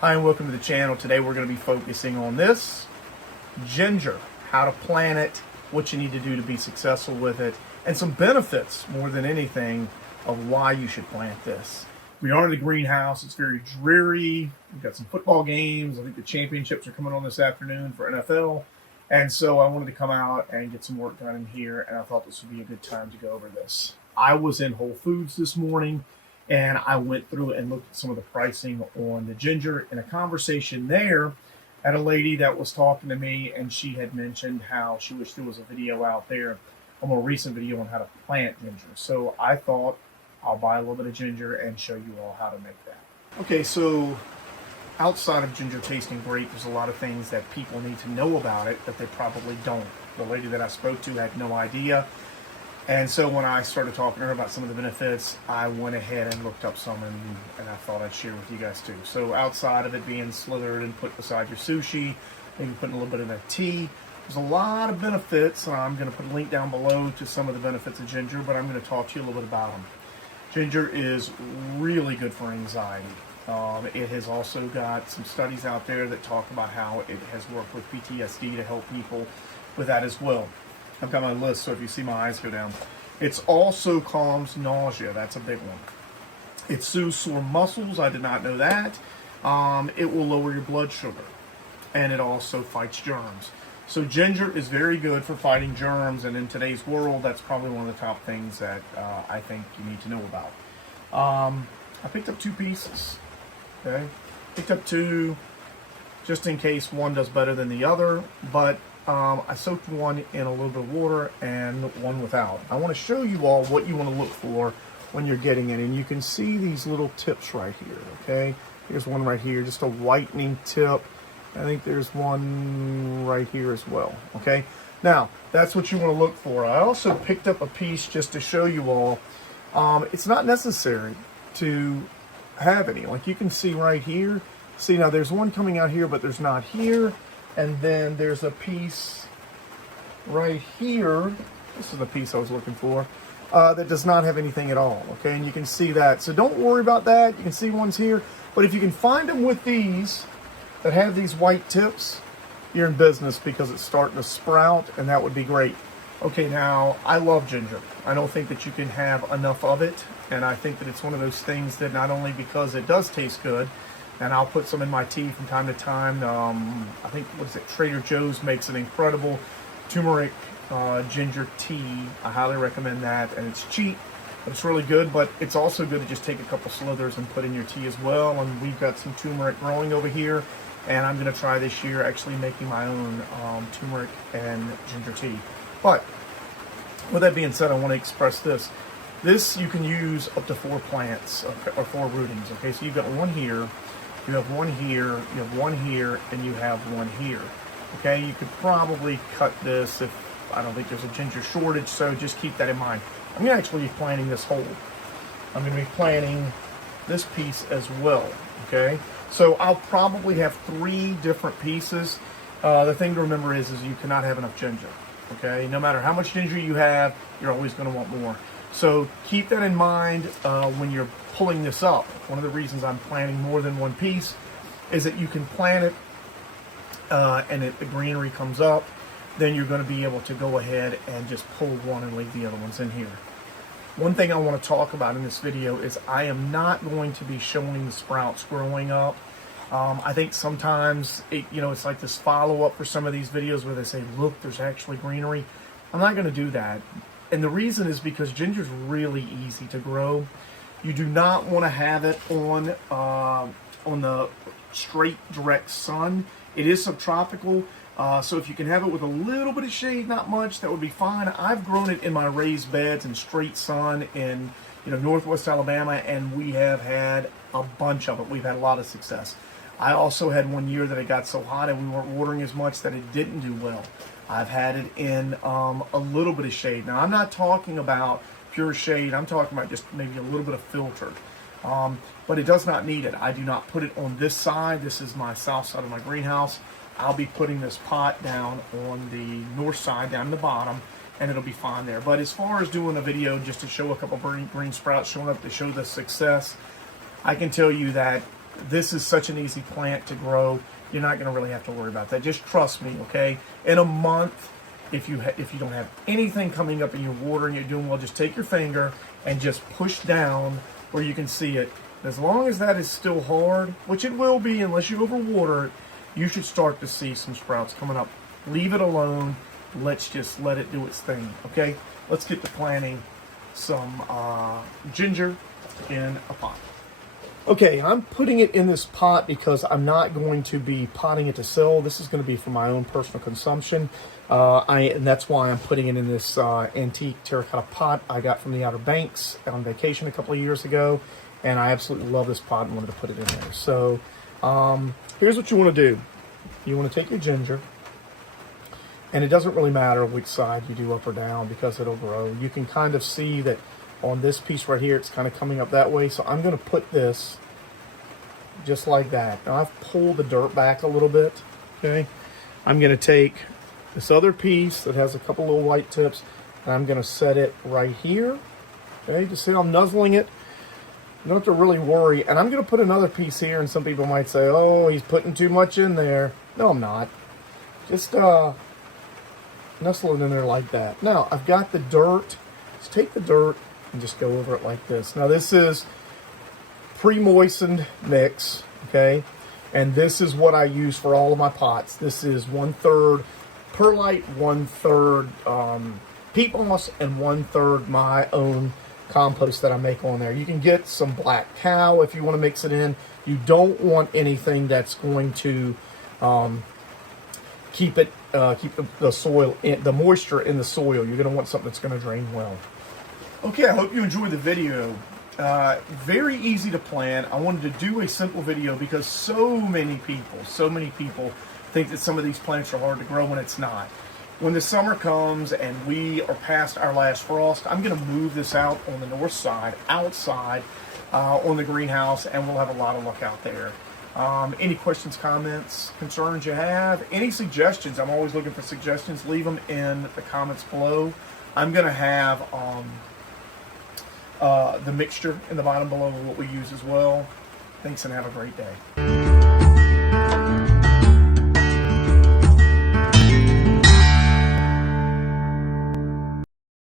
Hi and welcome to the channel. Today we're going to be focusing on this ginger, how to plant it, what you need to do to be successful with it, and some benefits more than anything of why you should plant this. We are in the greenhouse. It's very dreary. We've got some football games. I think the championships are coming on this afternoon for NFL. And so I wanted to come out and get some work done in here, and I thought this would be a good time to go over this. I was in Whole Foods this morning, and I went through and looked at some of the pricing on the ginger. In a conversation there, I had a lady that was talking to me, and she had mentioned how she wished there was a video out there, a more recent video on how to plant ginger. So I thought I'll buy a little bit of ginger and show you all how to make that. Okay, so outside of ginger tasting great, there's a lot of things that people need to know about it that they probably don't. The lady that I spoke to had no idea. And so when I started talking to her about some of the benefits, I went ahead and looked up some, and I thought I'd share with you guys too. So outside of it being slithered and put beside your sushi, maybe putting a little bit in a tea, there's a lot of benefits. And I'm going to put a link down below to some of the benefits of ginger, but I'm going to talk to you a little bit about them. Ginger is really good for anxiety. It has also got some studies out there that talk about how it has worked with PTSD to help people with that as well. I've got my list, so if you see my eyes go down. It also calms nausea. That's a big one. It soothes sore muscles. I did not know that. It will lower your blood sugar. And it also fights germs. So ginger is very good for fighting germs, and in today's world, that's probably one of the top things that I think you need to know about. I picked up 2 pieces. Okay, picked up 2 just in case one does better than the other, but I soaked one in a little bit of water and one without. I want to show you all what you want to look for when you're getting it, and you can see these little tips right here. Okay, here's one right here, just a whitening tip. I think there's one right here as well. Okay, now that's what you want to look for. I also picked up a piece just to show you all. It's not necessary to have any. Like you can see right here. See, now there's one coming out here, but there's not here. And then there's a piece right here. This is the piece I was looking for. That does not have anything at all. Okay, and you can see that. So don't worry about that. You can see ones here. But if you can find them with these that have these white tips, you're in business because it's starting to sprout, and that would be great. Okay, now I love ginger. I don't think that you can have enough of it, and I think that it's one of those things that not only because it does taste good, and I'll put some in my tea from time to time. I think, what is it, Trader Joe's makes an incredible turmeric ginger tea. I highly recommend that, and it's cheap, but it's really good. But it's also good to just take a couple slithers and put in your tea as well. And we've got some turmeric growing over here, and I'm going to try this year actually making my own turmeric and ginger tea. But with that being said, I want to express this. This you can use up to 4 plants or 4 rootings. Okay, so you've got one here. You have one here, you have one here, and you have one here. Okay, you could probably cut this if I don't think there's a ginger shortage, so just keep that in mind. I'm going to actually be planting this whole. I'm going to be planting this piece as well. Okay, so I'll probably have 3 different pieces. The thing to remember is you cannot have enough ginger. Okay, no matter how much ginger you have, you're always going to want more. So keep that in mind when you're pulling this up. One of the reasons I'm planting more than one piece is that you can plant it and the greenery comes up, then you're going to be able to go ahead and just pull one and leave the other ones in here. One thing I want to talk about in this video is I am not going to be showing the sprouts growing up. I think sometimes it's like this follow-up for some of these videos where they say, look, there's actually greenery. I'm not going to do that. And the reason is because ginger is really easy to grow. You do not want to have it on the straight, direct sun. It is subtropical, so if you can have it with a little bit of shade, not much, that would be fine. I've grown it in my raised beds in straight sun in northwest Alabama, and we have had a bunch of it. We've had a lot of success. I also had one year that it got so hot and we weren't watering as much that it didn't do well. I've had it in a little bit of shade. Now, I'm not talking about pure shade. I'm talking about just maybe a little bit of filtered. But it does not need it. I do not put it on this side. This is my south side of my greenhouse. I'll be putting this pot down on the north side, down the bottom, and it'll be fine there. But as far as doing a video just to show a couple green sprouts showing up to show the success, I can tell you that this is such an easy plant to grow. You're not going to really have to worry about that. Just trust me, okay? In a month, if you don't have anything coming up in your water and you're doing well, just take your finger and just push down where you can see it. As long as that is still hard, which it will be unless you overwater it, you should start to see some sprouts coming up. Leave it alone. Let's just let it do its thing, okay? Let's get to planting some ginger in a pot. Okay, I'm putting it in this pot because I'm not going to be potting it to sell. This is going to be for my own personal consumption. And that's why I'm putting it in this antique terracotta pot I got from the Outer Banks on vacation a couple of years ago. And I absolutely love this pot and wanted to put it in there. So here's what you want to do. You want to take your ginger, and it doesn't really matter which side you do up or down because it'll grow. You can kind of see that on this piece right here, it's kind of coming up that way. So I'm going to put this just like that. Now I've pulled the dirt back a little bit, okay? I'm going to take this other piece that has a couple little white tips, and I'm going to set it right here, okay? Just see how I'm nuzzling it? You don't have to really worry. And I'm going to put another piece here, and some people might say, oh, he's putting too much in there. No, I'm not. Just nestle it in there like that. Now, I've got the dirt. Just take the dirt and just go over it like this. Now, this is pre-moistened mix, okay? And this is what I use for all of my pots. This is 1/3 perlite, 1/3 peat moss, and 1/3 my own compost that I make on there. You can get some black cow if you want to mix it in. You don't want anything that's going to keep the soil, the moisture in the soil. You're going to want something that's going to drain well. Okay, I hope you enjoyed the video. Very easy to plan. I wanted to do a simple video because so many people think that some of these plants are hard to grow when it's not. When the summer comes and we are past our last frost, I'm going to move this out on the north side, outside on the greenhouse, and we'll have a lot of luck out there. Any questions, comments, concerns you have, any suggestions? I'm always looking for suggestions. Leave them in the comments below. I'm going to have the mixture in the bottom below of what we use as well. Thanks and have a great day.